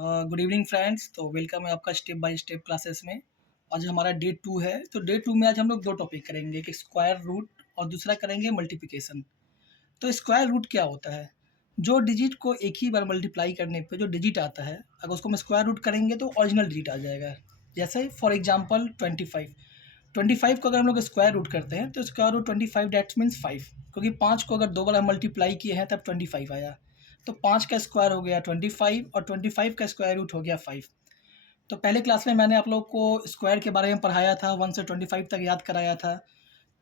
Good evening friends. तो welcome है आपका स्टेप बाय स्टेप क्लासेस में। आज हमारा डे 2 है। तो डे 2 में आज हम लोग 2 टॉपिक करेंगे, एक स्क्वायर रूट और दूसरा करेंगे मल्टीप्लिकेशन। तो स्क्वायर रूट क्या होता है? जो डिजिट को एक ही बार मल्टीप्लाई करने पे जो डिजिट आता है, अगर उसको हम स्क्वायर रूट करेंगे तो ओरिजिनल डिजिट आ जाएगा। जैसे फॉर एग्जांपल 25। 25 को अगर हम लोग स्क्वायर रूट करते हैं तो स्क्वायर रूट 25 दैट्स मीन्स 5, क्योंकि 5 को अगर 2 बार मल्टीप्लाई किए हैं तब 25 आया। तो 5 का स्क्वायर हो गया 25 और 25 का स्क्वायर रूट हो गया 5। तो पहले क्लास में मैंने आप लोग को स्क्वायर के बारे में पढ़ाया था, 1 से 25 तक याद कराया था।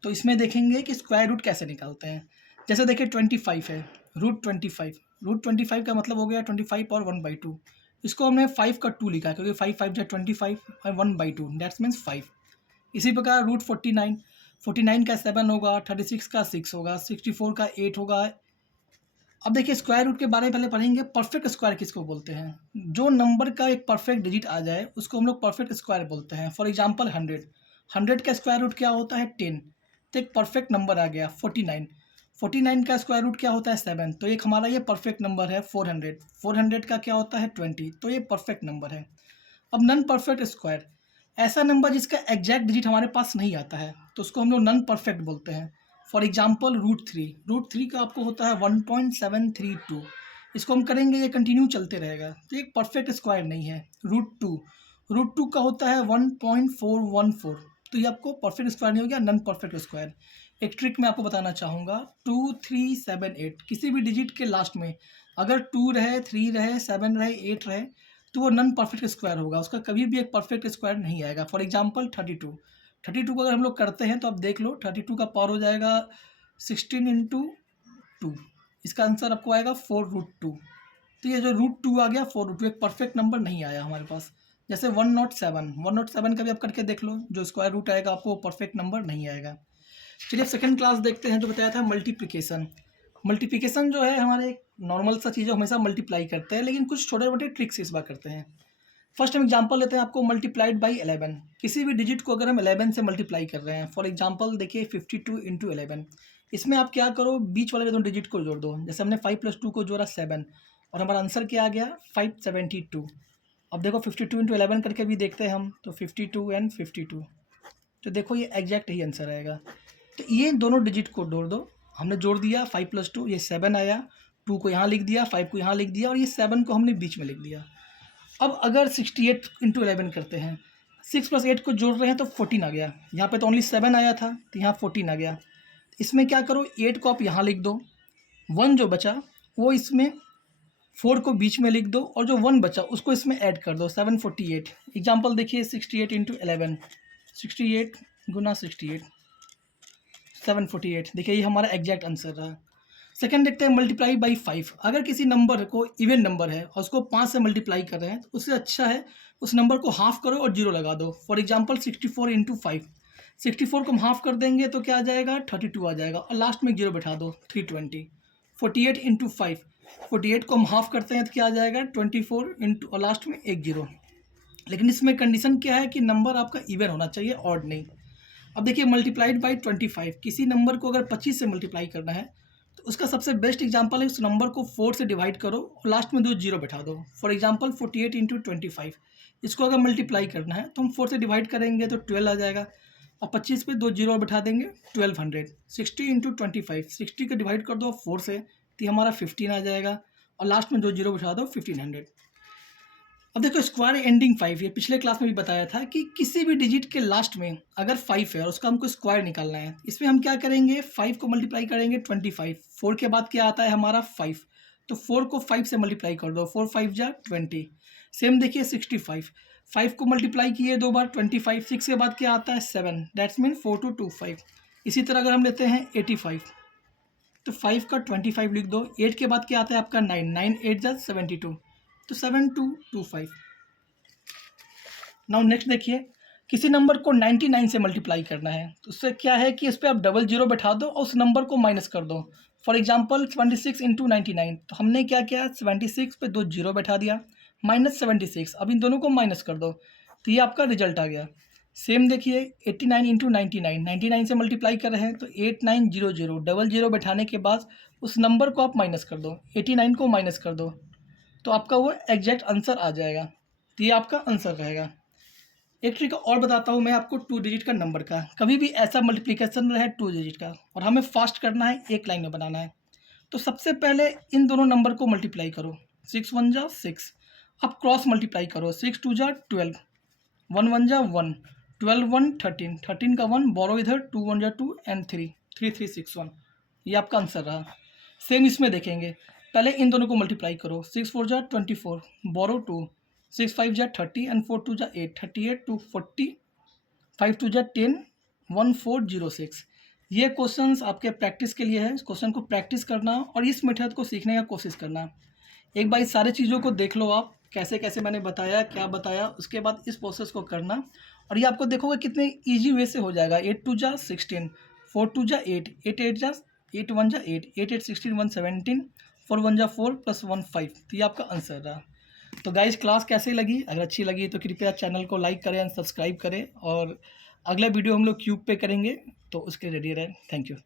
तो इसमें देखेंगे कि स्क्वायर रूट कैसे निकालते हैं। जैसे देखिए 25 है, रूट 25 का मतलब हो गया 25 और 1/2। इसको हमने 5 का 2 लिखा क्योंकि 5 5 जा 25 और 1/2 दैट्स मीन्स 5। इसी प्रकार रूट 49, 49 का 7 होगा, 36 का 6 होगा, 64 का 8 होगा। अब देखिए स्क्वायर रूट के बारे में पहले पढ़ेंगे। परफेक्ट स्क्वायर किसको बोलते हैं? जो नंबर का एक परफेक्ट डिजिट आ जाए उसको हम लोग परफेक्ट स्क्वायर बोलते हैं। फॉर एग्जांपल 100, 100 का स्क्वायर रूट क्या होता है 10। तो एक परफेक्ट नंबर आ गया 49, 49 का स्क्वायर रूट क्या होता है 7। तो एक हमारा ये परफेक्ट नंबर है 400, 400 का क्या होता है 20। तो ये परफेक्ट नंबर है। अब नॉन परफेक्ट स्क्वायर, ऐसा नंबर जिसका एग्जैक्ट डिजिट हमारे पास नहीं आता है तो उसको हम लोग नॉन परफेक्ट बोलते हैं। फॉर एग्जाम्पल रूट थ्री का आपको होता है 1.732। इसको हम करेंगे ये कंटिन्यू चलते रहेगा, तो एक परफेक्ट स्क्वायर नहीं है। रूट टू का होता है 1.414। तो ये आपको परफेक्ट स्क्वायर नहीं हो गया, नॉन परफेक्ट स्क्वायर। एक ट्रिक मैं आपको बताना चाहूँगा, 2 3 7 8 किसी भी डिजिट के लास्ट में अगर 2 रहे, 3 रहे, 7 रहे, 8 रहे तो वो नॉन परफेक्ट स्क्वायर होगा, उसका कभी भी एक परफेक्ट स्क्वायर नहीं आएगा। फॉर एग्जांपल 32 को अगर हम लोग करते हैं तो आप देख लो 32 का पावर हो जाएगा 16 × 2। इसका आंसर आपको आएगा 4√2। तो ये जो रूट 2 आ गया 4√2, एक परफेक्ट नंबर नहीं आया हमारे पास। जैसे 107 का भी आप करके देख लो, जो स्क्वायर रूट आएगा आपको परफेक्ट नंबर नहीं आएगा। चलिए सेकंड क्लास देखते हैं। जो बताया था मल्टीप्लिकेशन। मल्टीप्लिकेशन जो है हमारे एक नॉर्मल सा चीज़ है, हमेशा मल्टीप्लाई करते हैं, लेकिन कुछ छोटे मोटे ट्रिक्स इस बार करते हैं। फर्स्ट हम एग्जांपल लेते हैं आपको, मल्टीप्लाइड बाई 11। किसी भी डिजिट को अगर हम 11 से मल्टीप्लाई कर रहे हैं, फॉर एग्जांपल देखिए 52 × 11। इसमें आप क्या करो, बीच वाले दोनों डिजिट को जोड़ दो। जैसे हमने 5 + 2 को जोड़ा 7 और हमारा आंसर क्या आ गया 572। अब देखो 52 × 11 करके भी देखते हैं हम, तो 52 एंड 52, तो देखो ये एग्जैक्ट ही आंसर आएगा। तो ये दोनों डिजिट को जोड़ दो। हमने जोड़ दिया 5 + 2, ये 7 आया, 2 को यहाँ लिख दिया, 5 को यहाँ लिख दिया और ये 7 को हमने बीच में लिख दिया। अब अगर 68 × 11 करते हैं, 6 + 8 को जोड़ रहे हैं तो 14 आ गया। यहाँ पे तो ओनली 7 आया था तो यहाँ 14 आ गया। इसमें क्या करो, 8 को आप यहाँ लिख दो, 1 जो बचा वो इसमें 4 को बीच में लिख दो और जो 1 बचा उसको इसमें ऐड कर दो, 748। एग्जाम्पल देखिए 68 × 11, 68 × 68, 748। देखिए ये हमारा एग्जैक्ट आंसर रहा। सेकंड देखते हैं मल्टीप्लाई बाई 5। अगर किसी नंबर को इवन नंबर है और उसको 5 से मल्टीप्लाई कर रहे हैं तो उससे अच्छा है उस नंबर को हाफ करो और जीरो लगा दो। फॉर एग्जांपल 64 × 5, 64 को हम हाफ कर देंगे तो क्या आ जाएगा 32 आ जाएगा और लास्ट में जीरो बैठा दो 320। 48 × 5, 48 को हम हाफ करते हैं तो क्या आ जाएगा 24 इंटू और लास्ट में एक जीरो। लेकिन इसमें कंडीशन क्या है कि नंबर आपका इवन होना चाहिए, ऑड नहीं। अब देखिए मल्टीप्लाइड बाई 25, किसी नंबर को अगर 25 से मल्टीप्लाई करना है तो उसका सबसे बेस्ट एग्जांपल है उस नंबर को 4 से डिवाइड करो और लास्ट में 2 जीरो बैठा दो। फॉर एग्जांपल 48 × 25, इसको अगर मल्टीप्लाई करना है तो हम 4 से डिवाइड करेंगे तो 12 आ जाएगा और 25 पे 2 जीरो और बैठा देंगे 1200। 60 × 25, 60 को डिवाइड कर दो 4 से तो हमारा 15 आ जाएगा और लास्ट में 2 जीरो बैठा दो 1500। अब देखो स्क्वायर एंडिंग 5, ये पिछले क्लास में भी बताया था कि किसी भी डिजिट के लास्ट में अगर 5 है और उसका हमको स्क्वायर निकालना है, इसमें हम क्या करेंगे 5 को मल्टीप्लाई करेंगे 25, 4 के बाद क्या आता है हमारा 5, तो 4 को 5 से मल्टीप्लाई कर दो, 4 5 जा 20। सेम देखिए 65, 5 को मल्टीप्लाई किए 2 बार 25, 6 के बाद क्या आता है 7, दैट्स मीन 4 2 2 5। इसी तरह अगर हम लेते हैं 85, तो 5 का 25 लिख दो, 8 के बाद क्या आता है आपका 9, 9 8 जा 72, तो 7225। नाउ नेक्स्ट देखिए, किसी नंबर को 99 से मल्टीप्लाई करना है तो उससे क्या है कि इस पर आप डबल जीरो बैठा दो और उस नंबर को माइनस कर दो। फॉर एग्जांपल 26 × 99, तो हमने क्या किया 76 पे 2 जीरो बैठा दिया -76। अब इन दोनों को माइनस कर दो तो ये आपका रिजल्ट आ गया। सेम देखिए 89 × 99, 99 से मल्टीप्लाई कर रहे हैं तो 8900, डबल जीरो बैठाने के बाद उस नंबर को आप माइनस कर दो, 89 को माइनस कर दो तो आपका वो एग्जैक्ट आंसर आ जाएगा। तो ये आपका आंसर रहेगा। एक ट्रिक और बताता हूँ मैं आपको 2 डिजिट का नंबर का। कभी भी ऐसा मल्टीप्लिकेशन रहे 2 डिजिट का और हमें फास्ट करना है, एक लाइन में बनाना है। तो सबसे पहले इन दोनों नंबर को मल्टीप्लाई करो। 6 1 जा 6। अब क्रॉस मल्टीप्लाई करो। 6 2 जा 12, 1 1 जा 1, 12 1 13, 13 का 1 बोरो इधर, 2 1 जा 2 एंड 3, 3 3 6 1। ये आपका आंसर रहा। सेम इसमें देखेंगे, पहले इन दोनों को मल्टीप्लाई करो। 6 4 जा 24, बोरो 2, 6 5 जा 30 एंड 4 2 जा 8, 38 2 40, 5 2 जा 10, 1 4 0 6। ये क्वेश्चंस आपके प्रैक्टिस के लिए है। इस क्वेश्चन को प्रैक्टिस करना और इस मेथड को सीखने का कोशिश करना। एक बार इस सारी चीज़ों को देख लो आप, कैसे कैसे मैंने बताया, क्या बताया, उसके बाद इस प्रोसेस को करना और ये आपको देखोगे कितने ईजी वे से हो जाएगा। 8 2 जा 16, 4 2 जा 8, 8 8 जा 8 1 जा 8, 8 8 16 1 17, 4 1 जा 4 प्लस 1 5। तो ये आपका आंसर रहा। तो गाइज क्लास कैसे लगी? अगर अच्छी लगी तो कृपया चैनल को लाइक करें एंड सब्सक्राइब करें और अगला वीडियो हम लोग क्यूब पे करेंगे, तो उसके रेडी रहें। Thank you.